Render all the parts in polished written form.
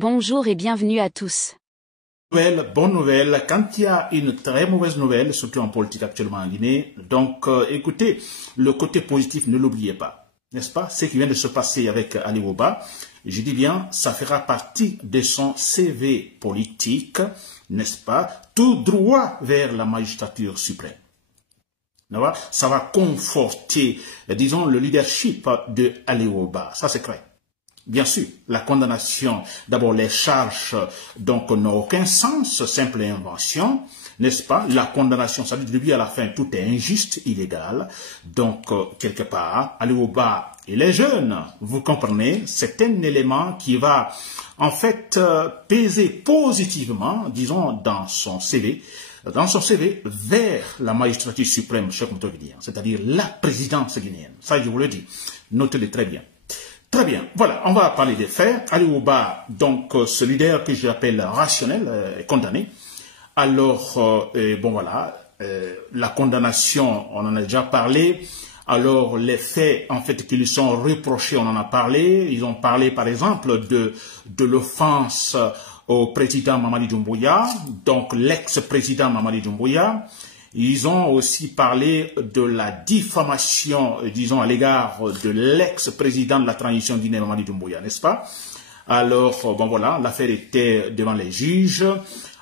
Bonjour et bienvenue à tous. Bonne nouvelle, quand il y a une très mauvaise nouvelle, surtout en politique actuellement en Guinée, donc écoutez, le côté positif, ne l'oubliez pas, n'est-ce pas? Ce qui vient de se passer avec Ali Waba, je dis bien, ça fera partie de son CV politique, n'est-ce pas? Tout droit vers la magistrature suprême. Ça va conforter, disons, le leadership de Ali Waba, ça c'est clair. Bien sûr, la condamnation, d'abord les charges, donc n'ont aucun sens, simple invention, n'est-ce pas? La condamnation, ça veut dire du début à la fin, tout est injuste, illégal. Donc, quelque part, Ali Waba, il est jeune, vous comprenez, c'est un élément qui va, en fait, peser positivement, disons, dans son CV, vers la magistrature suprême, c'est-à-dire la présidence guinéenne. Ça, je vous le dis. Notez-le très bien. Très bien, voilà, on va parler des faits. Ali Waba, donc ce leader que j'appelle rationnel, est condamné. Alors, bon voilà, la condamnation, on en a déjà parlé. Alors, les faits, en fait, qui lui sont reprochés, on en a parlé. Ils ont parlé, par exemple, de l'offense au président Mamadi Doumbouya, donc l'ex-président Mamadi Doumbouya. Ils ont aussi parlé de la diffamation, disons, à l'égard de l'ex-président de la transition guinéenne, Mamadi Doumbouya, n'est-ce pas? Alors, bon voilà, l'affaire était devant les juges.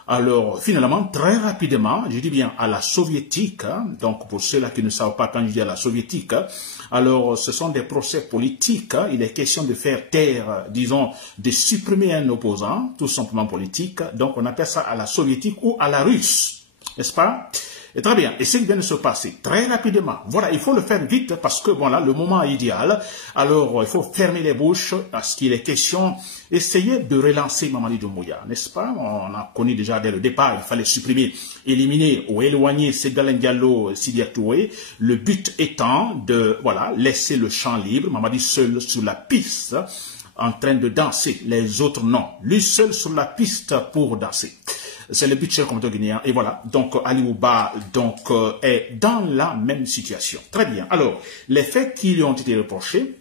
Alors, finalement, très rapidement, je dis bien à la soviétique, hein, donc pour ceux-là qui ne savent pas quand je dis à la soviétique, hein, alors ce sont des procès politiques, hein, il est question de faire taire, disons, de supprimer un opposant, tout simplement politique, donc on appelle ça à la soviétique ou à la russe, n'est-ce pas? Et très bien, et ce qui vient de se passer, très rapidement, voilà, il faut le faire vite parce que, voilà, le moment est idéal, alors il faut fermer les bouches parce qu'il est question, essayer de relancer Mamadi Doumbouya, n'est-ce pas? On a connu déjà dès le départ, il fallait supprimer, éliminer ou éloigner Ségalène Diallo, Sidia Touré, le but étant de, voilà, laisser le champ libre, Mamadi seul sur la piste, en train de danser, les autres non, lui seul sur la piste pour danser. C'est le but cher communauté guinéen. Et voilà, donc Ali Waba donc, est dans la même situation. Très bien. Alors, les faits qui lui ont été reprochés,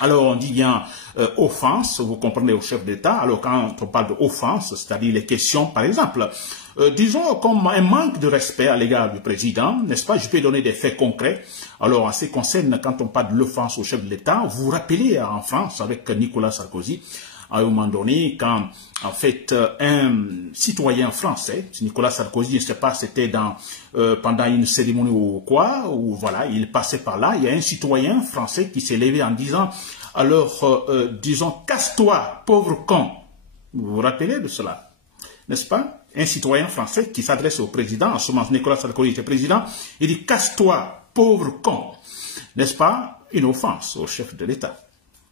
alors on dit bien offense, vous comprenez, au chef d'État. Alors quand on parle d'offense, c'est-à-dire les questions, par exemple, disons comme un manque de respect à l'égard du président, n'est-ce pas? Je peux donner des faits concrets. Alors en ce qui concerne, quand on parle de l'offense au chef de l'État, vous vous rappelez en France avec Nicolas Sarkozy, à un moment donné, quand, en fait, un citoyen français, Nicolas Sarkozy, je ne sais pas, c'était pendant une cérémonie ou quoi, ou voilà, il passait par là, il y a un citoyen français qui s'est levé en disant, alors, disons, casse-toi, pauvre con. Vous vous rappelez de cela, n'est-ce pas? Un citoyen français qui s'adresse au président, en ce moment, Nicolas Sarkozy était président, il dit, casse-toi, pauvre con. N'est-ce pas? Une offense au chef de l'État.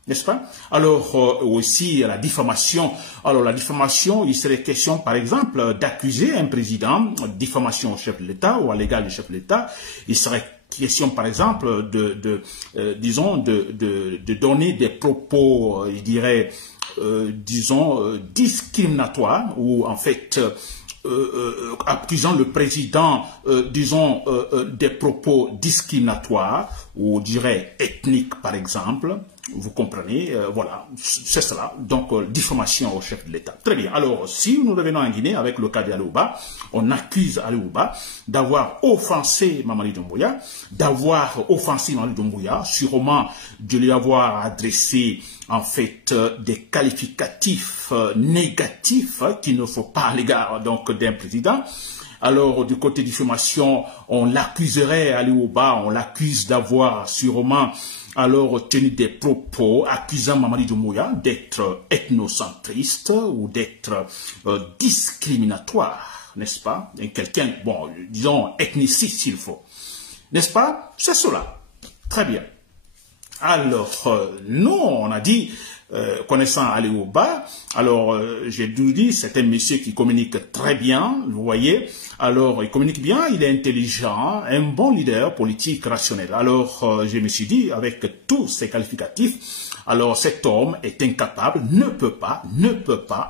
N'est-ce pas? Alors, aussi, la diffamation. Alors, la diffamation, il serait question, par exemple, d'accuser un président, diffamation au chef de l'État ou à l'égard du chef de l'État. Il serait question, par exemple, disons, de donner des propos, je dirais, disons, discriminatoires ou, en fait, accusant le président, disons, des propos discriminatoires ou, je dirais, ethniques, par exemple. Vous comprenez, voilà, c'est cela. Donc, diffamation au chef de l'État. Très bien. Alors, si nous revenons en Guinée avec le cas d'Ali Waba, on accuse Ali Waba d'avoir offensé Mamadi Doumbouya, sûrement de lui avoir adressé, en fait, des qualificatifs négatifs qu'il ne faut pas à l'égard, donc, d'un président. Alors, du côté diffamation, on l'accuserait, Ali Waba, on l'accuse d'avoir sûrement alors tenu des propos accusant Mamadi Doumbouya d'être ethnocentriste ou d'être discriminatoire, n'est-ce pas? Quelqu'un, bon, disons ethniciste s'il faut, n'est-ce pas? C'est cela. Très bien. Alors, nous, on a dit, connaissant Ali Waba, alors j'ai dit, c'est un monsieur qui communique très bien, vous voyez, alors il communique bien, il est intelligent, un bon leader politique rationnel. Alors je me suis dit, avec tous ces qualificatifs, alors cet homme est incapable, ne peut pas,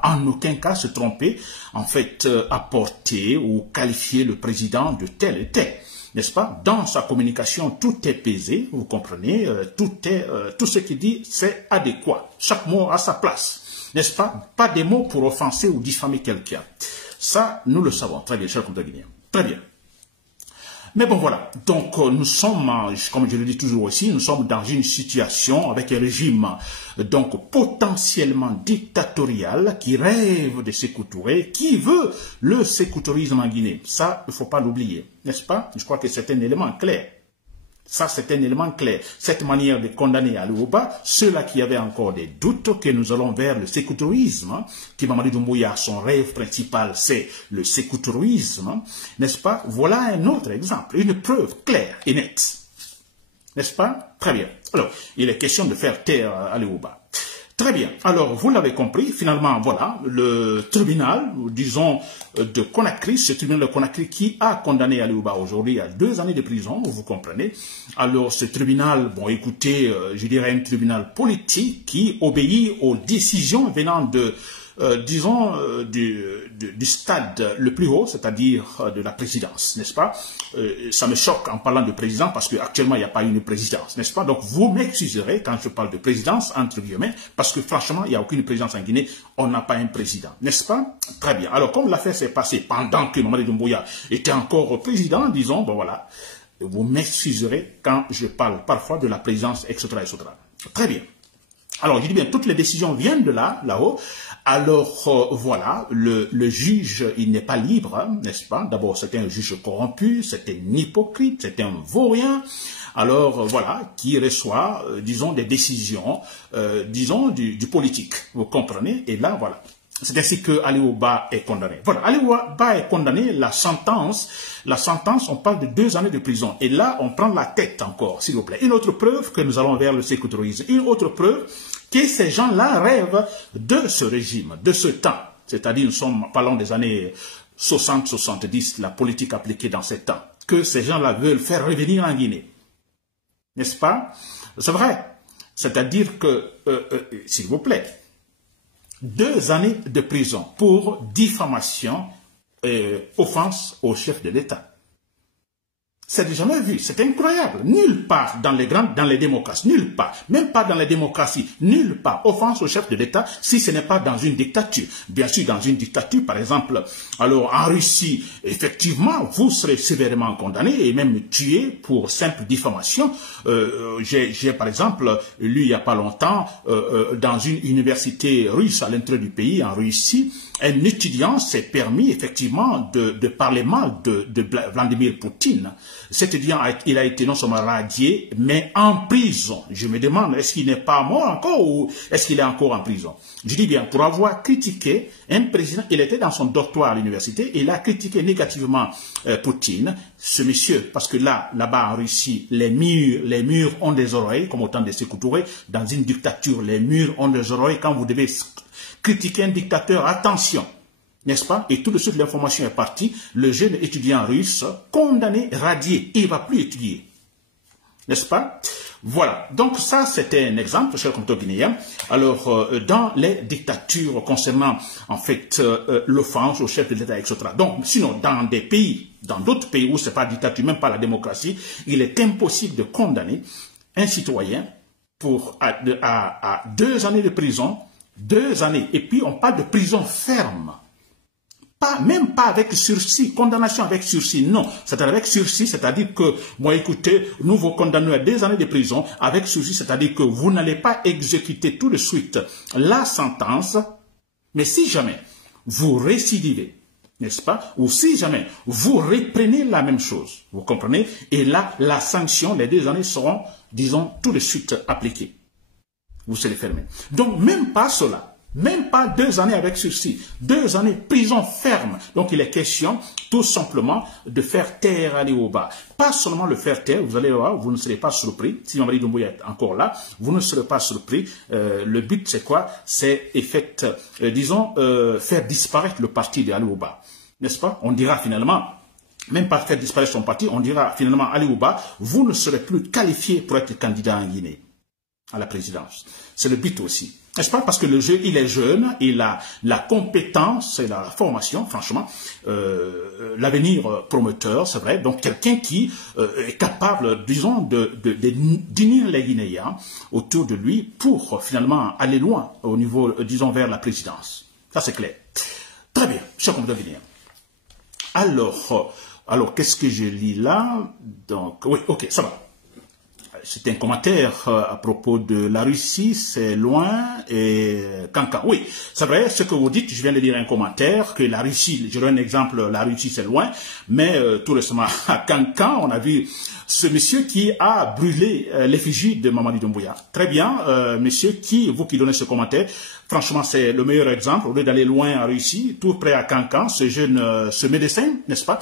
en aucun cas se tromper, en fait, apporter ou qualifier le président de tel et tel. N'est-ce pas? Dans sa communication, tout est pesé, vous comprenez, tout ce qu'il dit, c'est adéquat. Chaque mot a sa place. N'est-ce pas? Pas des mots pour offenser ou diffamer quelqu'un. Ça, nous le savons. Très bien, chers compatriotes guinéens. Très bien. Mais bon, voilà. Donc, nous sommes, comme je le dis toujours aussi, nous sommes dans une situation avec un régime, donc, potentiellement dictatorial, qui rêve de Sékou Touré, qui veut le sécoutourisme en Guinée. Ça, il ne faut pas l'oublier. N'est-ce pas? Je crois que c'est un élément clair. Ça, c'est un élément clair. Cette manière de condamner Ali Ouba, ceux-là qui avaient encore des doutes que nous allons vers le sécoutourisme, qui Mamadi Doumbouya, son rêve principal, c'est le sécoutourisme, n'est-ce pas? Voilà un autre exemple, une preuve claire et nette. N'est-ce pas? Très bien. Alors, il est question de faire taire Ali Ouba. Très bien. Alors, vous l'avez compris, finalement, voilà, le tribunal, disons, de Conakry, ce tribunal de Conakry qui a condamné Ali Ouba aujourd'hui à 2 années de prison, vous comprenez. Alors, ce tribunal, bon, écoutez, je dirais un tribunal politique qui obéit aux décisions venant de, disons, du stade le plus haut, c'est-à-dire de la présidence, n'est-ce pas? Ça me choque en parlant de président parce qu'actuellement, il n'y a pas une présidence, n'est-ce pas? Donc, vous m'excuserez quand je parle de présidence, entre guillemets, parce que franchement, il n'y a aucune présidence en Guinée, on n'a pas un président, n'est-ce pas? Très bien. Alors, comme l'affaire s'est passée pendant que Mamadi Doumbouya était encore président, disons, bon voilà, vous m'excuserez quand je parle parfois de la présidence, etc., etc. Très bien. Alors, je dis bien, toutes les décisions viennent de là-haut. Alors, voilà, le juge, il n'est pas libre, hein, n'est-ce pas? D'abord, c'est un juge corrompu, c'est un hypocrite, c'est un vaurien. Alors, voilà, qui reçoit, disons, des décisions, disons, du politique. Vous comprenez? Et là, voilà. C'est ainsi que Ali Ouba est condamné. Voilà, Ali Ouba est condamné, la sentence, on parle de 2 années de prison. Et là, on prend la tête encore, s'il vous plaît. Une autre preuve que nous allons vers le sécoutourisme. Une autre preuve que ces gens-là rêvent de ce régime, de ce temps. C'est-à-dire, parlons des années 60-70, la politique appliquée dans ces temps. Que ces gens-là veulent faire revenir en Guinée. N'est-ce pas? C'est vrai. C'est-à-dire que, s'il vous plaît, 2 années de prison pour diffamation et offense au chef de l'État. C'est jamais vu, c'est incroyable. Nulle part dans les démocraties, nulle part, même pas dans les démocraties, nulle part, offense au chef de l'État si ce n'est pas dans une dictature. Bien sûr, dans une dictature, par exemple, alors en Russie, effectivement, vous serez sévèrement condamné et même tué pour simple diffamation. J'ai par exemple lu il n'y a pas longtemps dans une université russe à l'intérieur du pays, en Russie, un étudiant s'est permis effectivement de parler mal de Vladimir Poutine. Cet étudiant, il a été non seulement radié, mais en prison. Je me demande, est-ce qu'il n'est pas mort encore ou est-ce qu'il est encore en prison? Je dis bien, pour avoir critiqué un président, il était dans son doctorat à l'université, et il a critiqué négativement Poutine, ce monsieur, parce que là-bas en Russie, les murs ont des oreilles, comme au temps de Sékou Touré. Dans une dictature, les murs ont des oreilles. Quand vous devez critiquer un dictateur, attention, n'est-ce pas? Et tout de suite, l'information est partie. Le jeune étudiant russe, condamné, radié, il ne va plus étudier. N'est-ce pas? Voilà. Donc ça, c'était un exemple, chers compatriotes guinéens. Alors, dans les dictatures concernant, en fait, l'offense au chef de l'État, etc. Donc, sinon, dans des pays, dans d'autres pays où ce n'est pas dictature, même pas la démocratie, il est impossible de condamner un citoyen à 2 années de prison, 2 années. Et puis, on parle de prison ferme. Même pas avec sursis, condamnation avec sursis, non. C'est-à-dire avec sursis, c'est-à-dire que, moi écoutez, nous vous condamnons à 2 années de prison, avec sursis, c'est-à-dire que vous n'allez pas exécuter tout de suite la sentence, mais si jamais vous récidivez, n'est-ce pas, ou si jamais vous reprenez la même chose, vous comprenez, et là, la sanction, les 2 années seront, disons, tout de suite appliquées. Vous serez fermé. Donc, même pas cela. Même pas 2 années avec sursis, 2 années prison ferme. Donc il est question tout simplement de faire taire Ali Ouba. Pas seulement le faire taire, vous allez voir, vous ne serez pas surpris. Si Mamadi Doumbouya est encore là, vous ne serez pas surpris. Le but c'est quoi? C'est disons, faire disparaître le parti de Ali Ouba. N'est-ce pas? On dira finalement, même pas faire disparaître son parti, on dira finalement Ali Ouba, vous ne serez plus qualifié pour être candidat en Guinée à la présidence. C'est le but aussi. N'est-ce pas? Parce que le jeu, il est jeune, il a la compétence et la formation, franchement, l'avenir prometteur, c'est vrai. Donc, quelqu'un qui est capable, disons, d'unir les Guinéens autour de lui pour finalement aller loin au niveau, disons, vers la présidence. Ça, c'est clair. Très bien, chers compatriotes guinéens. Alors, qu'est-ce que je lis là? Donc, oui, ok, ça va. C'est un commentaire à propos de la Russie, c'est loin, et Cancan. Oui, c'est vrai, ce que vous dites, je viens de lire un commentaire, que la Russie, je donne un exemple, la Russie c'est loin, mais tout récemment à Cancan, on a vu ce monsieur qui a brûlé l'effigie de Mamadi Doumbouya. Très bien, monsieur, vous qui donnez ce commentaire, franchement c'est le meilleur exemple, au lieu d'aller loin en Russie, tout près à Cancan, ce médecin, n'est-ce pas,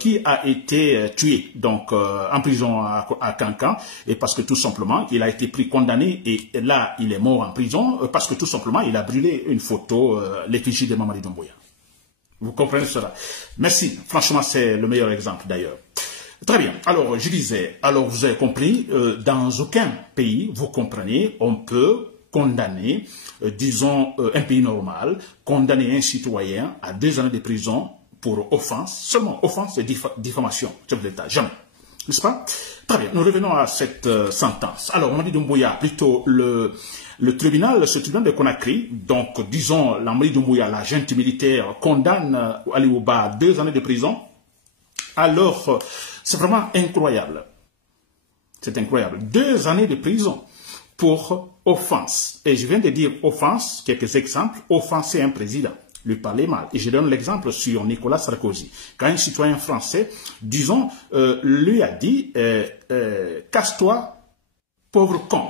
qui a été tué, donc en prison à Cancan, et parce que tout simplement, il a été pris condamné, et là, il est mort en prison, parce que tout simplement, il a brûlé une photo, l'effigie de Mamadi Doumbouya. Vous comprenez cela? Merci, franchement, c'est le meilleur exemple d'ailleurs. Très bien, alors je disais, alors vous avez compris, dans aucun pays, vous comprenez, on peut condamner, disons, un pays normal, condamner un citoyen à 2 années de prison pour offense, seulement offense et diffamation, chef de l'État, jamais. N'est-ce pas? Très bien, nous revenons à cette sentence. Alors, Mamadi Doumbouya, plutôt ce tribunal de Conakry, donc disons, Mamadi Doumbouya, la junte militaire, condamne Ali Ouba à 2 années de prison. Alors, c'est vraiment incroyable. C'est incroyable. 2 années de prison pour offense. Et je viens de dire offense, quelques exemples, offenser un président, lui parler mal. Et je donne l'exemple sur Nicolas Sarkozy. Quand un citoyen français, disons, lui a dit casse-toi, pauvre con.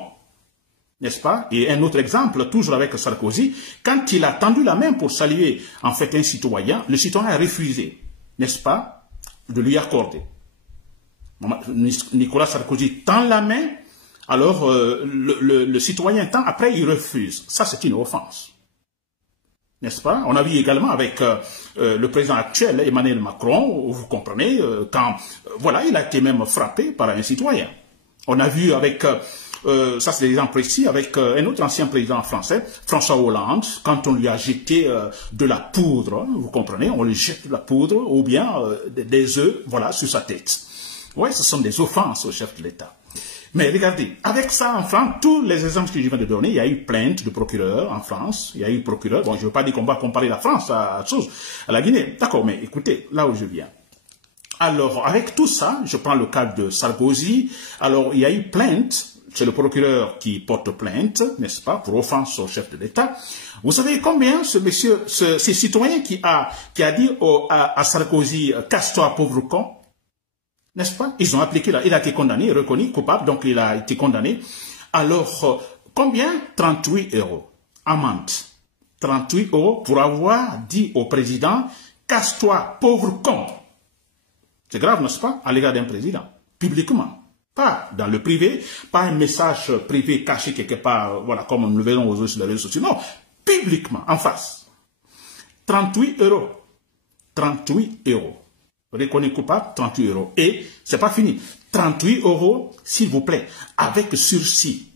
N'est-ce pas? Et un autre exemple, toujours avec Sarkozy, quand il a tendu la main pour saluer en fait un citoyen, le citoyen a refusé, n'est-ce pas, de lui accorder. Nicolas Sarkozy tend la main, alors le citoyen tend, après il refuse. Ça, c'est une offense. N'est-ce pas? On a vu également avec le président actuel, Emmanuel Macron, vous comprenez, quand, voilà, il a été même frappé par un citoyen. On a vu avec, ça c'est l'exemple précis, avec un autre ancien président français, François Hollande, quand on lui a jeté de la poudre, vous comprenez, on lui jette de la poudre, ou bien des œufs, voilà, sur sa tête. Oui, ce sont des offenses au chef de l'État. Mais regardez, avec ça en France, tous les exemples que je viens de donner, il y a eu plainte de procureur en France, il y a eu procureur, bon je ne veux pas dire qu'on va comparer la France à la Guinée, d'accord, mais écoutez, là où je viens. Alors, avec tout ça, je prends le cas de Sarkozy, alors il y a eu plainte, c'est le procureur qui porte plainte, n'est-ce pas, pour offense au chef de l'État. Vous savez combien ce monsieur, ce citoyen qui a dit à Sarkozy, casse-toi pauvre con, n'est-ce pas? Ils ont appliqué, il a été condamné, reconnu coupable, donc il a été condamné. Alors, combien? 38 € amende. 38 € pour avoir dit au président, casse-toi, pauvre con. C'est grave, n'est-ce pas? À l'égard d'un président, publiquement. Pas dans le privé, pas un message privé caché quelque part, voilà, comme nous le verrons aujourd'hui sur les réseaux sociaux. Non, publiquement, en face. 38 €. 38 €. Reconnu coupable, 38 €. Et c'est pas fini. 38 €, s'il vous plaît, avec sursis.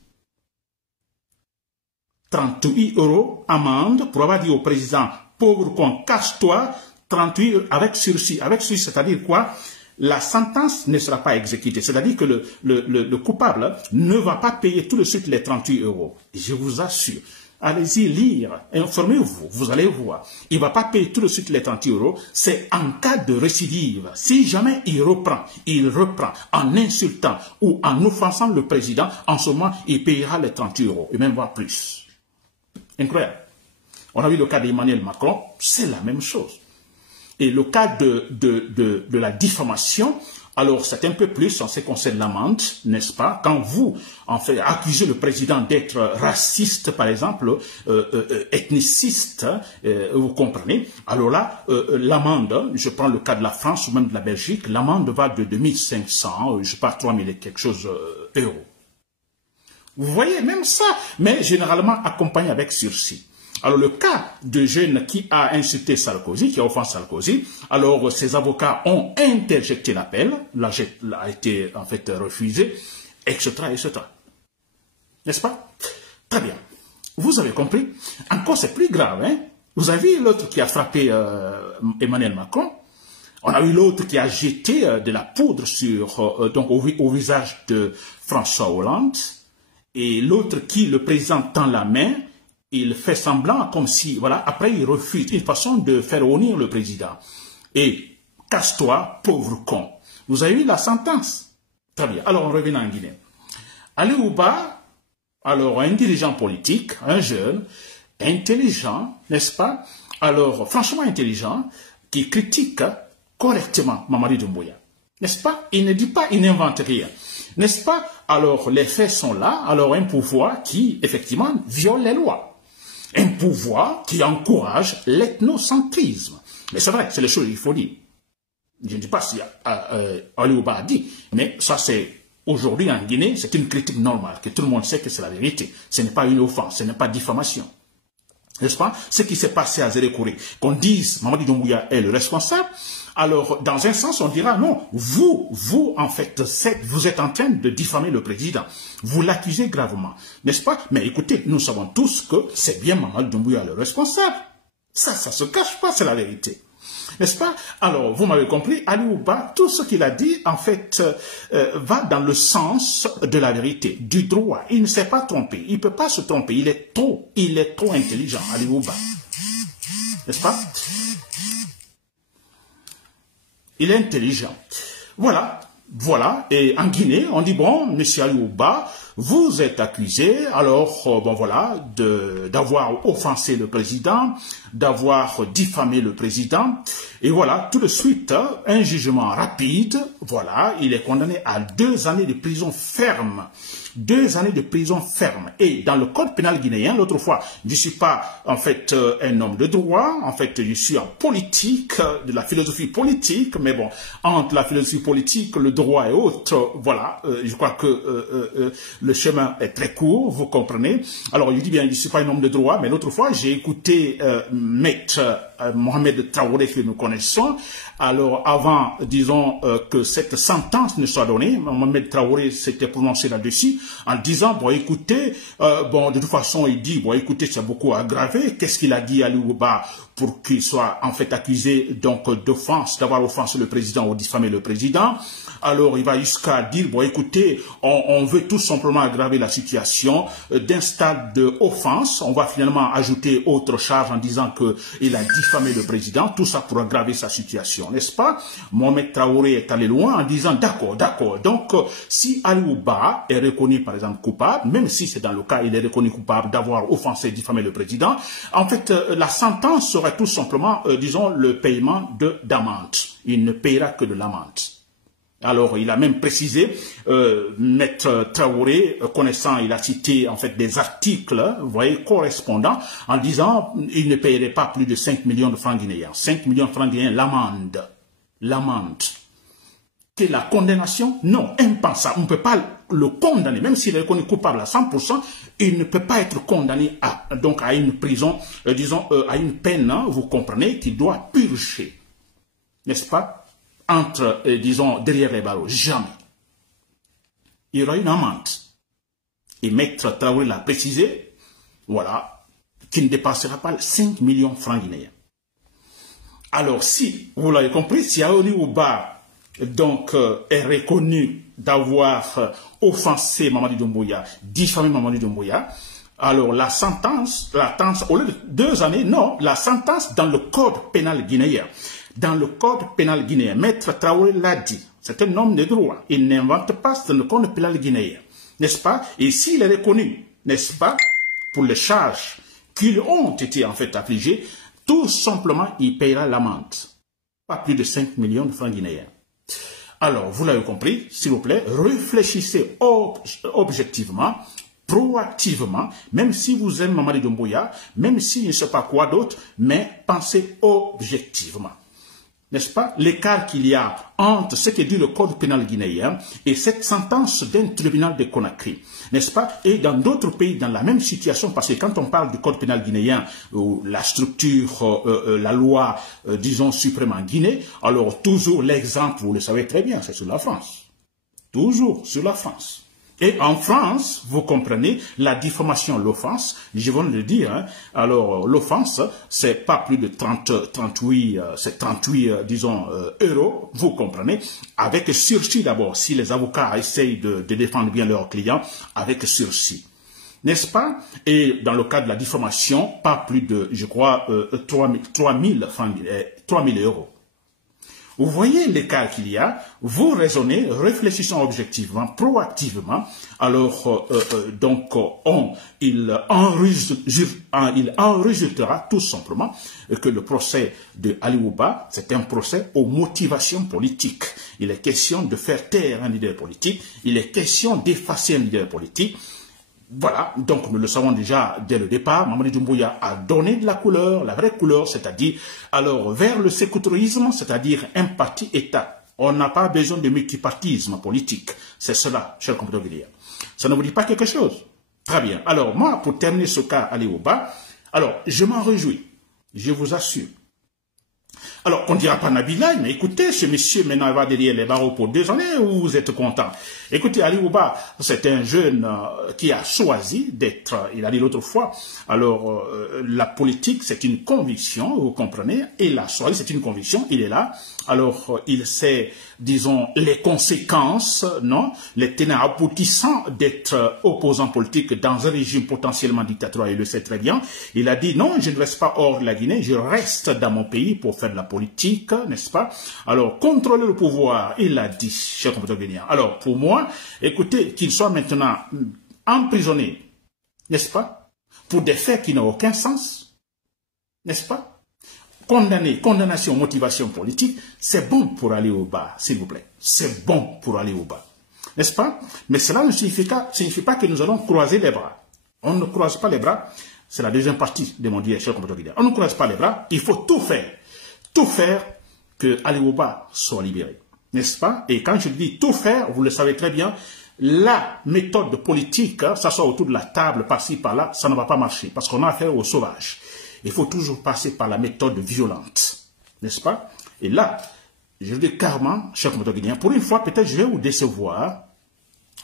38 € amende pour avoir dit au président, pauvre con, casse-toi, 38 € avec sursis. Avec sursis, c'est-à-dire quoi? La sentence ne sera pas exécutée. C'est-à-dire que le coupable ne va pas payer tout de suite les 38 €. Je vous assure. Allez-y lire, informez-vous, vous allez voir. Il ne va pas payer tout de suite les 38 €, c'est en cas de récidive. Si jamais il reprend en insultant ou en offensant le président, en ce moment, il payera les 38 €, et même voire plus. Incroyable. On a vu le cas d'Emmanuel Macron, c'est la même chose. Et le cas de la diffamation, alors c'est un peu plus en ce qui concerne l'amende, n'est-ce pas? Quand vous, en fait, accusez le président d'être raciste, par exemple, ethniciste, vous comprenez? Alors là, l'amende, je prends le cas de la France ou même de la Belgique, l'amende va de 2500, je sais pas, 3000 et quelque chose €. Vous voyez, même ça, mais généralement accompagné avec sursis. Alors, le cas de jeune qui a insulté Sarkozy, qui a offensé Sarkozy, alors ses avocats ont interjecté l'appel, a été en fait refusé, etc., etc. N'est-ce pas? Très bien. Vous avez compris? Encore, c'est plus grave. Hein? Vous avez vu l'autre qui a frappé Emmanuel Macron. On a eu l'autre qui a jeté de la poudre sur, donc au visage de François Hollande. Et l'autre qui, le président, tend la main. Il fait semblant comme si, voilà, après il refuse, une façon de faire honneur le président. Et casse-toi, pauvre con. Vous avez eu la sentence. Très bien. Alors, on revient en Guinée. Ali Ouba, alors un dirigeant politique, un jeune, intelligent, n'est-ce pas? Alors, franchement intelligent, qui critique correctement Mamadi Doumbouya. N'est-ce pas? Il ne dit pas, il n'invente rien. N'est-ce pas? Alors, les faits sont là. Alors, un pouvoir qui, effectivement, viole les lois. Un pouvoir qui encourage l'ethnocentrisme. Mais c'est vrai, c'est les choses qu'il faut dire. Je ne dis pas si Ali Ouba a dit, mais ça c'est aujourd'hui en Guinée, c'est une critique normale, que tout le monde sait que c'est la vérité. Ce n'est pas une offense, ce n'est pas diffamation. N'est-ce pas? Ce qui s'est passé à Zérékouré, qu'on dise Mamadi Doumbouya est le responsable, alors dans un sens on dira non, vous en fait, vous êtes en train de diffamer le président, vous l'accusez gravement, n'est-ce pas? Mais écoutez, nous savons tous que c'est bien Mamadi Doumbouya le responsable, ça se cache pas, c'est la vérité. N'est-ce pas? Alors, vous m'avez compris, Ali Ouba, tout ce qu'il a dit, en fait, va dans le sens de la vérité, du droit. Il ne s'est pas trompé. Il ne peut pas se tromper. Il est trop intelligent, Ali Ouba. N'est-ce pas? Il est intelligent. Voilà. Et en Guinée, on dit, bon, monsieur Ali Ouba, vous êtes accusé, alors, bon voilà, d'avoir offensé le président, d'avoir diffamé le président, et voilà, tout de suite, un jugement rapide, voilà, il est condamné à 2 années de prison ferme. 2 années de prison ferme. Et dans le code pénal guinéen, l'autre fois, je ne suis pas, en fait, un homme de droit, en fait, je suis en politique, de la philosophie politique, mais bon, entre la philosophie politique, le droit et autres, voilà, je crois que le chemin est très court, vous comprenez. Alors, je dis bien, je ne suis pas un homme de droit, mais l'autre fois, j'ai écouté Maître Mohamed Traoré que nous connaissons. Alors, avant, disons, que cette sentence ne soit donnée, Mohamed Traoré s'était prononcé là-dessus, en disant, bon, écoutez, de toute façon, il dit, bon, écoutez, c'est beaucoup aggravé. Qu'est-ce qu'il a dit à Ali Ouba pour qu'il soit, en fait, accusé, donc, d'offense, d'avoir offensé le président ou diffamé le président? Alors, il va jusqu'à dire, bon, écoutez, on veut tout simplement aggraver la situation d'un stade d'offense. On va finalement ajouter autre charge en disant qu'il a diffamé le président. Tout ça pour aggraver sa situation, n'est-ce pas? Mohamed Traoré est allé loin en disant, d'accord. Donc, si Ali Ouba est reconnu, par exemple, coupable, même si c'est dans le cas, il est reconnu coupable d'avoir offensé et diffamé le président, en fait, la sentence serait tout simplement, disons, le paiement d'amende. Il ne paiera que de l'amende. Alors, il a même précisé, Maître Traoré, connaissant, il a cité en fait des articles, vous voyez, correspondants, en disant, il ne paierait pas plus de 5 millions de francs guinéens. 5 millions de francs guinéens, l'amende. L'amende. Que la condamnation? Non, impensable. On ne peut pas le condamner, même s'il est reconnu coupable à 100%, il ne peut pas être condamné à une prison, disons, à une peine, hein, vous comprenez, qu'il doit purger. N'est-ce pas? Entre, disons, derrière les barreaux, jamais. Il y aura une amende. Et Maître Traoré l'a précisé, voilà, qui ne dépassera pas 5 millions de francs guinéens. Alors, si, vous l'avez compris, si Ali Ouba, donc, est reconnu d'avoir offensé Mamadi Doumbouya, diffamé Mamadi Doumbouya, alors la sentence, au lieu de 2 années, non, la sentence dans le code pénal guinéen. Dans le code pénal guinéen, Maître Traoré l'a dit, c'est un homme de droit, il n'invente pas dans le code pénal guinéen, n'est-ce pas? Et s'il est reconnu, n'est-ce pas, pour les charges qui ont été en fait affligées, tout simplement, il paiera l'amende. Pas plus de 5 millions de francs guinéens. Alors, vous l'avez compris, s'il vous plaît, réfléchissez objectivement, proactivement, même si vous aimez Mamadi Doumbouya, même s'il ne sait pas quoi d'autre, mais pensez objectivement. N'est-ce pas? L'écart qu'il y a entre ce que dit le code pénal guinéen et cette sentence d'un tribunal de Conakry. N'est-ce pas? Et dans d'autres pays, dans la même situation, parce que quand on parle du code pénal guinéen, la structure, la loi, disons, suprême en Guinée, alors toujours l'exemple, vous le savez très bien, c'est sur la France. Toujours sur la France. Et en France, vous comprenez, la diffamation, l'offense, je viens de le dire, hein, alors l'offense, c'est pas plus de 38, disons, euros, vous comprenez, avec sursis d'abord, si les avocats essayent de défendre bien leurs clients, avec sursis. N'est-ce pas? Et dans le cas de la diffamation, pas plus de, je crois, 3 000 euros. Vous voyez l'écart qu'il y a, vous raisonnez, réfléchissons objectivement, proactivement, alors il en résultera tout simplement que le procès de Ali Ouba, c'est un procès aux motivations politiques. Il est question de faire taire un leader politique, il est question d'effacer un leader politique. Voilà, donc nous le savons déjà dès le départ, Mamadi Doumbouya a donné de la couleur, la vraie couleur, c'est-à-dire, alors vers le sécoutorisme, c'est-à-dire un parti-État. On n'a pas besoin de multipartisme politique. C'est cela, cher compatriotes. Ça ne vous dit pas quelque chose? Très bien. Alors moi, pour terminer ce cas Ali Ouba, alors je m'en réjouis, je vous assure. Alors, on ne dira pas Nabila, mais écoutez, ce monsieur maintenant va derrière les barreaux pour 2 années, ou vous êtes content? Écoutez, Ali Ouba, c'est un jeune qui a choisi d'être, il a dit l'autre fois, alors la politique c'est une conviction, vous comprenez, et la choisi c'est une conviction, il est là, alors il sait, disons, les conséquences, non, les tenants aboutissants d'être opposant politique dans un régime potentiellement dictatorial, il le sait très bien. Il a dit non, je ne reste pas hors de la Guinée, je reste dans mon pays pour faire de la politique, n'est-ce pas? Alors, contrôler le pouvoir, il l'a dit, cher compatriote guinéen. Alors, pour moi, écoutez, qu'il soit maintenant emprisonné, n'est-ce pas? Pour des faits qui n'ont aucun sens, n'est-ce pas? Condamné, condamnation, motivation politique, c'est bon pour aller au bas, s'il vous plaît. C'est bon pour aller au bas. N'est-ce pas? Mais cela ne signifie pas que nous allons croiser les bras. On ne croise pas les bras. C'est la deuxième partie de mon dire, cher compatriote guinéen. On ne croise pas les bras. Il faut tout faire que Ali Ouba soit libéré. N'est-ce pas? Et quand je dis tout faire, vous le savez très bien, la méthode politique, ça soit autour de la table, par-ci, par-là, ça ne va pas marcher. Parce qu'on a affaire aux sauvages. Il faut toujours passer par la méthode violente. N'est-ce pas? Et là, je le dis carrément, cher compatriote guinéen, pour une fois, peut-être je vais vous décevoir.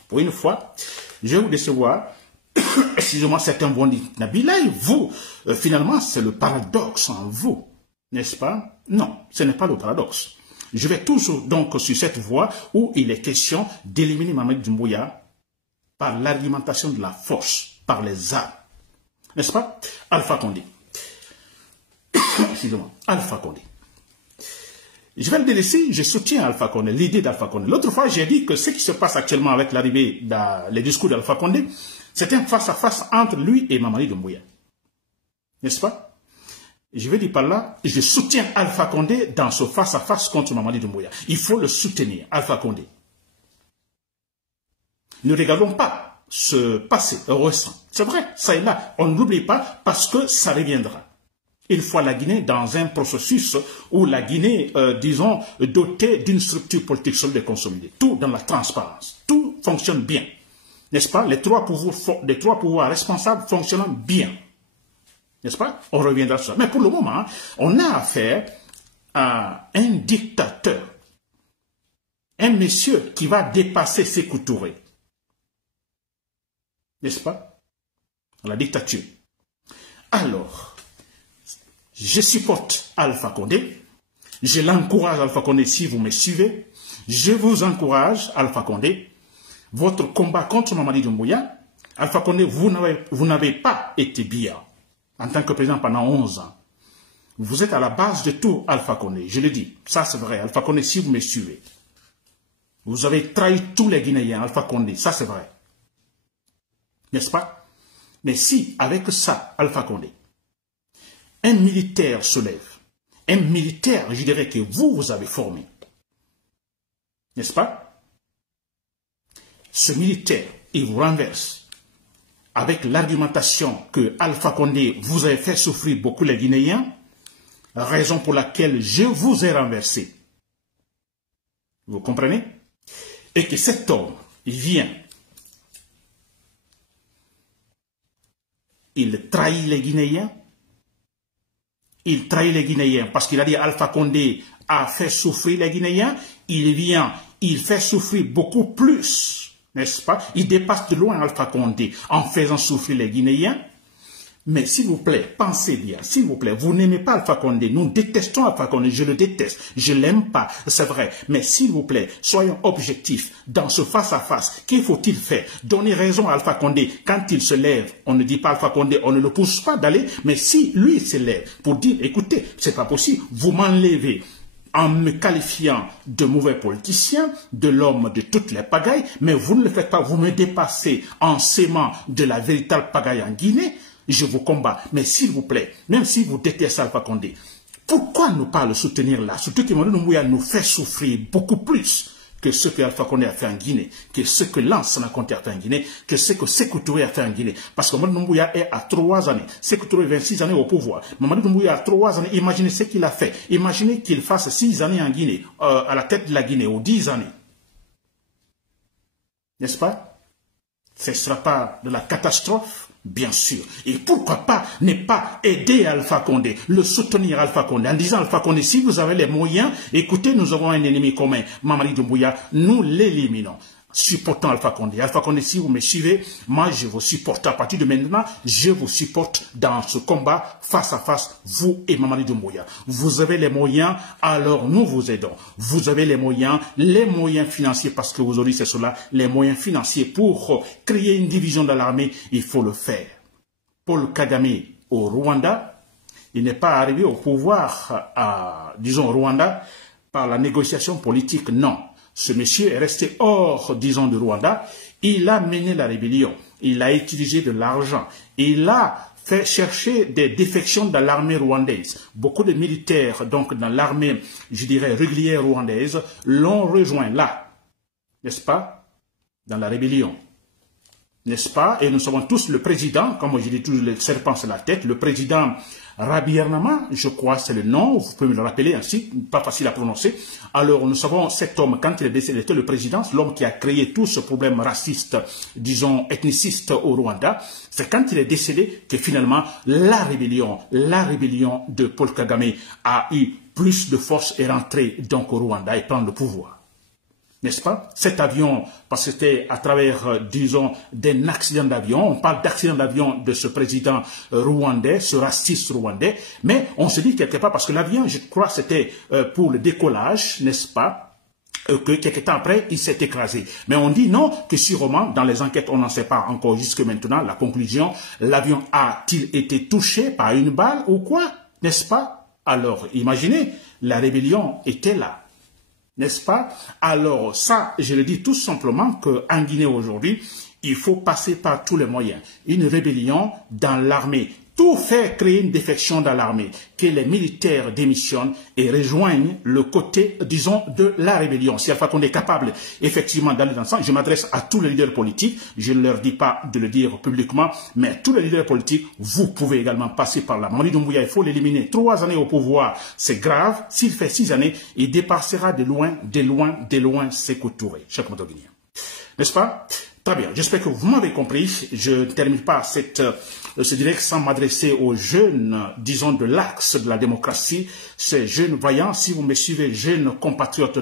Pour une fois, je vais vous décevoir. Excusez-moi, certains vont dire, Nabila, vous, finalement, c'est le paradoxe en vous. N'est-ce pas? Non, ce n'est pas le paradoxe. Je vais toujours donc sur cette voie où il est question d'éliminer Mamadi Doumbouya par l'argumentation de la force, par les armes. N'est-ce pas? Alpha Condé. Excusez-moi, Alpha Condé. Je vais le délaisser, je soutiens Alpha Condé, l'idée d'Alpha Condé. L'autre fois, j'ai dit que ce qui se passe actuellement avec l'arrivée des discours d'Alpha Condé, c'est un face-à-face entre lui et Mamadi Doumbouya. N'est-ce pas? Je vais dire par là, je soutiens Alpha Condé dans ce face-à-face contre Mamadi Doumbouya. Il faut le soutenir, Alpha Condé. Ne regardons pas ce passé récent. C'est vrai, ça est là. On ne l'oublie pas parce que ça reviendra. Une fois la Guinée dans un processus où la Guinée, disons, dotée d'une structure politique solide et consolidée. Tout dans la transparence. Tout fonctionne bien. N'est-ce pas? Les trois pouvoirs responsables fonctionnent bien. N'est-ce pas? On reviendra sur ça. Mais pour le moment, on a affaire à un dictateur. Un monsieur qui va dépasser Sékou Touré. N'est-ce pas? La dictature. Alors, je supporte Alpha Condé. Je l'encourage, Alpha Condé, si vous me suivez. Je vous encourage, Alpha Condé. Votre combat contre Mamadi Doumbouya, Alpha Condé, vous n'avez pas été bien en tant que président pendant 11 ans. Vous êtes à la base de tout, Alpha Condé. Je le dis, ça c'est vrai, Alpha Condé, si vous me suivez. Vous avez trahi tous les Guinéens, Alpha Condé, ça c'est vrai. N'est-ce pas? Mais si, avec ça, Alpha Condé, un militaire se lève, un militaire, je dirais que vous avez formé, n'est-ce pas? Ce militaire, il vous renverse avec l'argumentation que Alpha Condé vous avez fait souffrir beaucoup les Guinéens, raison pour laquelle je vous ai renversé. Vous comprenez? Et que cet homme, il vient, il trahit les Guinéens, parce qu'il a dit Alpha Condé a fait souffrir les Guinéens, il vient, il fait souffrir beaucoup plus, n'est-ce pas? Il dépasse de loin Alpha Condé en faisant souffrir les Guinéens. Mais s'il vous plaît, pensez bien, s'il vous plaît, vous n'aimez pas Alpha Condé, nous détestons Alpha Condé, je le déteste, je l'aime pas, c'est vrai, mais s'il vous plaît, soyons objectifs dans ce face-à-face, qu'il faut-il faire? Donner raison à Alpha Condé, quand il se lève, on ne dit pas Alpha Condé, on ne le pousse pas d'aller, mais si lui se lève pour dire, écoutez, c'est pas possible, vous m'enlevez en me qualifiant de mauvais politicien, de l'homme de toutes les pagailles, mais vous ne le faites pas, vous me dépassez en sémant de la véritable pagaille en Guinée, je vous combats. Mais s'il vous plaît, même si vous détestez Alpha Condé, pourquoi ne pas le soutenir là? Surtout que Mamadou Doumbouya nous fait souffrir beaucoup plus que ce que Alpha Condé a fait en Guinée, que ce que Lansana Conté a fait en Guinée, que ce que Sékou Touré a fait en Guinée. Parce que Mamadou Doumbouya est à 3 années. Sékou Touré 26 années au pouvoir. Mamadou Doumbouya a 3 années. Imaginez ce qu'il a fait. Imaginez qu'il fasse 6 années en Guinée, à la tête de la Guinée, ou 10 années. N'est-ce pas? Ce ne sera pas de la catastrophe? Bien sûr. Et pourquoi pas ne pas aider Alpha Condé, le soutenir Alpha Condé, en disant Alpha Condé, si vous avez les moyens, écoutez, nous avons un ennemi commun, Mamadi Doumbouya, nous l'éliminons. Supportant Alpha Condé. Alpha Condé, si vous me suivez, moi je vous supporte. À partir de maintenant, je vous supporte dans ce combat face à face, vous et Mamadi Doumbouya. Vous avez les moyens, alors nous vous aidons. Vous avez les moyens financiers, parce que aujourd'hui c'est cela, les moyens financiers pour créer une division de l'armée, il faut le faire. Paul Kagame au Rwanda, il n'est pas arrivé au pouvoir, disons, au Rwanda, par la négociation politique, non. Ce monsieur est resté hors, disons, de Rwanda. Il a mené la rébellion. Il a utilisé de l'argent. Il a fait chercher des défections dans l'armée rwandaise. Beaucoup de militaires, donc dans l'armée, je dirais, régulière rwandaise, l'ont rejoint là. N'est-ce pas? Dans la rébellion. N'est-ce pas? Et nous savons tous le président, comme je dis toujours, le serpent sur la tête, le président Rabiernama, je crois c'est le nom, vous pouvez me le rappeler ainsi, pas facile à prononcer. Alors nous savons cet homme, quand il est décédé, était le président, l'homme qui a créé tout ce problème raciste, disons ethniciste au Rwanda. C'est quand il est décédé que finalement la rébellion de Paul Kagame a eu plus de force et rentré donc au Rwanda et prendre le pouvoir. N'est-ce pas? Cet avion, parce que c'était à travers, disons, d'un accident d'avion, on parle d'accident d'avion de ce président rwandais, ce raciste rwandais, mais on se dit quelque part, parce que l'avion, je crois, c'était pour le décollage, n'est-ce pas? Que quelques temps après, il s'est écrasé. Mais on dit non, que sûrement, dans les enquêtes, on n'en sait pas encore jusque maintenant, la conclusion, l'avion a-t-il été touché par une balle ou quoi? N'est-ce pas? Alors, imaginez, la rébellion était là. N'est-ce pas? Alors ça, je le dis tout simplement qu'en Guinée aujourd'hui, il faut passer par tous les moyens. Une rébellion dans l'armée. Tout fait créer une défection dans l'armée. Que les militaires démissionnent et rejoignent le côté, disons, de la rébellion. Si Alpha Condé est capable, effectivement, d'aller dans ce sens, je m'adresse à tous les leaders politiques. Je ne leur dis pas de le dire publiquement, mais tous les leaders politiques, vous pouvez également passer par là. Mamadi Doumbouya, il faut l'éliminer. 3 années au pouvoir, c'est grave. S'il fait 6 années, il dépassera de loin Sékou Touré. Chers Guinéens. N'est-ce pas? Très bien, j'espère que vous m'avez compris. Je ne termine pas ce direct sans m'adresser aux jeunes, disons, de l'axe de la démocratie, ces jeunes voyants. Si vous me suivez, jeunes compatriotes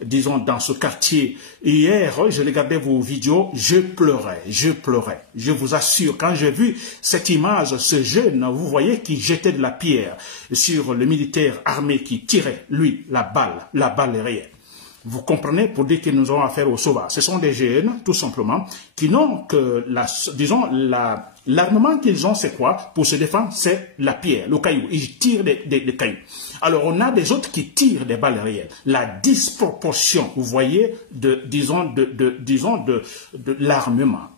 disons, dans ce quartier. Hier, je regardais vos vidéos, je pleurais. Je vous assure, quand j'ai vu cette image, ce jeune, vous voyez, qui jetait de la pierre sur le militaire armé qui tirait, lui, la balle réelle. Vous comprenez, pour dire que nous avons affaire aux sauvages. Ce sont des jeunes, tout simplement, qui n'ont que, l'armement qu'ils ont, c'est quoi? Pour se défendre, c'est la pierre, le caillou. Ils tirent des cailloux. Alors, on a des autres qui tirent des balles réelles. La disproportion, vous voyez, de l'armement.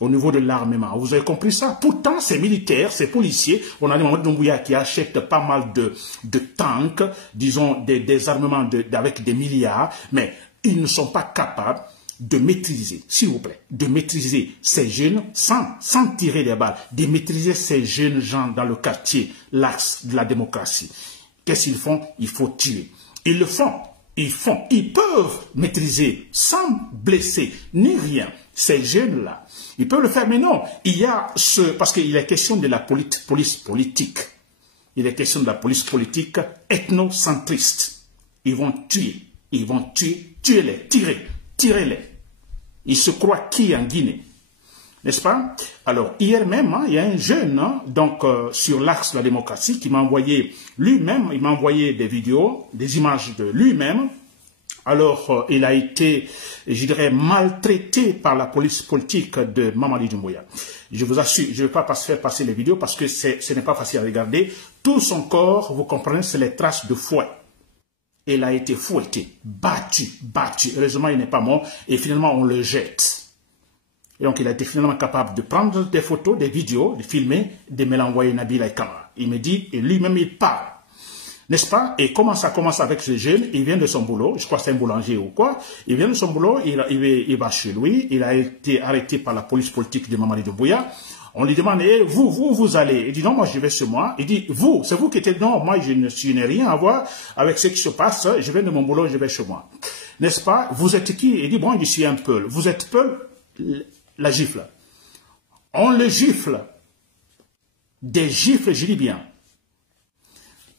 Au niveau de l'armement. Vous avez compris ça? Pourtant, ces militaires, ces policiers, on a des Mamadou Doumbouya qui achètent pas mal de tanks, disons des armements avec des milliards, mais ils ne sont pas capables de maîtriser, s'il vous plaît, de maîtriser ces jeunes sans tirer des balles, de maîtriser ces jeunes gens dans le quartier, l'axe de la démocratie. Qu'est-ce qu'ils font? Il faut tuer. Ils le font. Ils peuvent maîtriser sans blesser ni rien ces jeunes-là. Ils peuvent le faire, mais non. Il y a parce qu'il est question de la police politique. Il est question de la police politique ethnocentriste. Ils vont tuer. Tuez-les, tirez-les. Il se croit qui en Guinée? N'est-ce pas? Alors, hier même, il y a un jeune, donc, sur l'axe de la démocratie, qui m'a envoyé lui-même, il m'a envoyé des vidéos, des images de lui-même. Alors, il a été, je dirais, maltraité par la police politique de Mamadi Doumbouya. Je vous assure, je ne vais pas faire passer les vidéos parce que ce n'est pas facile à regarder. Tout son corps, vous comprenez, c'est les traces de fouet. Il a été fouetté, battu. Heureusement, il n'est pas mort et finalement, on le jette. Et donc, il a été finalement capable de prendre des photos, des vidéos, de filmer, de me l'envoyer Nabil Kamara. Il me dit, et lui-même, il parle. N'est-ce pas? Et comment ça commence avec ce jeune? Il vient de son boulot, je crois que c'est un boulanger ou quoi. Il vient de son boulot, il va chez lui. Il a été arrêté par la police politique de Mamadi Doumbouya. On lui demande, eh, vous allez. Il dit, non, moi, je vais chez moi. Il dit, c'est vous qui êtes, non, moi, je n'ai rien à voir avec ce qui se passe. Je viens de mon boulot, je vais chez moi. N'est-ce pas? Vous êtes qui? Il dit, bon, je suis un Peul. Vous êtes Peul? La gifle. On le gifle. Des gifles, je dis bien.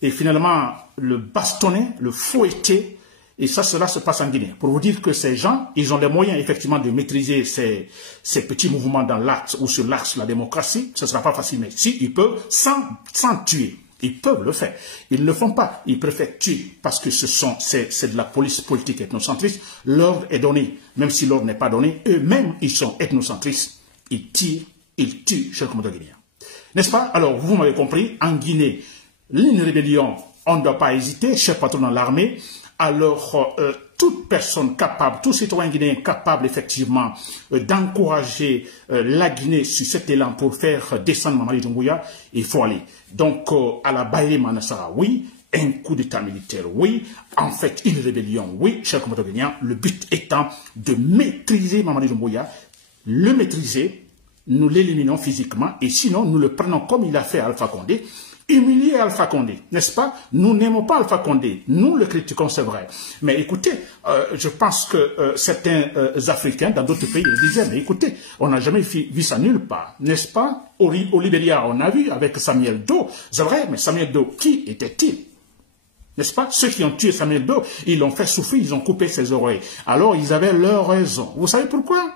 Et finalement, le bastonner, le fouetter, et ça, cela se passe en Guinée. Pour vous dire que ces gens, ils ont les moyens, effectivement, de maîtriser ces petits mouvements dans l'axe ou sur l'axe de la démocratie. Ce ne sera pas facile, mais si, ils peuvent, sans tuer. Ils peuvent le faire. Ils ne le font pas. Ils préfèrent tuer parce que c'est de la police politique ethnocentriste. L'ordre est donné. Même si l'ordre n'est pas donné, eux-mêmes, ils sont ethnocentristes. Ils tirent, ils tuent, chers commandos guinéens. N'est-ce pas? Alors, vous m'avez compris, en Guinée, une rébellion, on ne doit pas hésiter, chef patron dans l'armée. Alors, toute personne capable, tout citoyen guinéen capable effectivement d'encourager la Guinée sur cet élan pour faire descendre Mamadi Doumbouya, il faut aller. Donc, à la Baye Manassara, oui. Un coup d'état militaire, oui. En fait, une rébellion, oui, chers combattants guinéens. Le but étant de maîtriser Mamadi Doumbouya, le maîtriser, nous l'éliminons physiquement et sinon, nous le prenons comme il a fait Alpha Condé. Humilier Alpha Condé, n'est-ce pas? Nous n'aimons pas Alpha Condé, nous le critiquons, c'est vrai. Mais écoutez, je pense que certains Africains dans d'autres pays disaient, mais écoutez, on n'a jamais vu ça nulle part, n'est-ce pas? Au Libéria, on a vu avec Samuel Doe, c'est vrai, mais Samuel Doe, qui était-il? N'est-ce pas? Ceux qui ont tué Samuel Doe, ils l'ont fait souffrir, ils ont coupé ses oreilles. Alors, ils avaient leur raison. Vous savez pourquoi?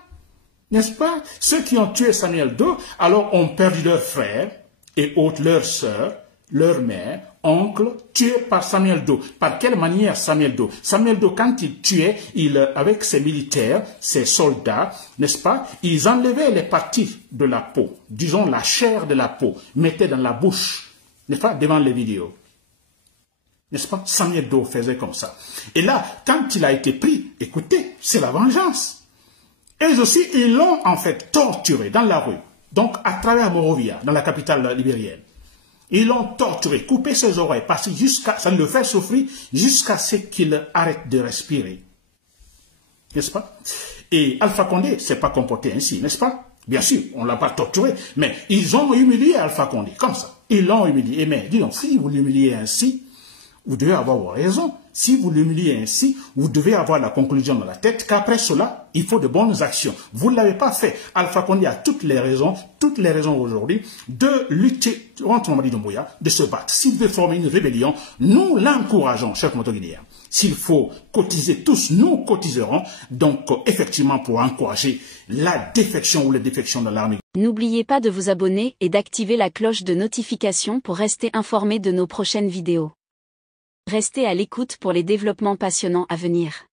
N'est-ce pas? Ceux qui ont tué Samuel Doe, alors ont perdu leur frère, et autres leurs sœurs, leur mère, oncle, tués par Samuel Doe. Par quelle manière Samuel Doe? Samuel Doe, quand il tuait, avec ses militaires, ses soldats, n'est-ce pas? Ils enlevaient les parties de la peau, disons la chair de la peau, mettaient dans la bouche, n'est-ce pas? Devant les vidéos. N'est-ce pas? Samuel Doe faisait comme ça. Et là, quand il a été pris, écoutez, c'est la vengeance. Eux aussi, ils l'ont en fait torturé dans la rue. Donc, à travers Monrovia, dans la capitale libérienne, ils l'ont torturé, coupé ses oreilles, parce que ça le fait souffrir jusqu'à ce qu'il arrête de respirer. N'est-ce pas? Et Alpha Condé ne s'est pas comporté ainsi, n'est-ce pas? Bien sûr, on ne l'a pas torturé, mais ils ont humilié Alpha Condé, comme ça. Ils l'ont humilié. Mais dis donc, si vous l'humiliez ainsi, vous devez avoir vos raisons. Si vous l'humiliez ainsi, vous devez avoir la conclusion dans la tête qu'après cela, il faut de bonnes actions. Vous ne l'avez pas fait. Alpha Condé a toutes les raisons aujourd'hui de lutter contre Mamadi Doumbouya, de se battre. S'il veut former une rébellion, nous l'encourageons, chers Moto-Guinéens. S'il faut cotiser tous, nous cotiserons, donc effectivement pour encourager la défection ou les défections de l'armée. N'oubliez pas de vous abonner et d'activer la cloche de notification pour rester informé de nos prochaines vidéos. Restez à l'écoute pour les développements passionnants à venir.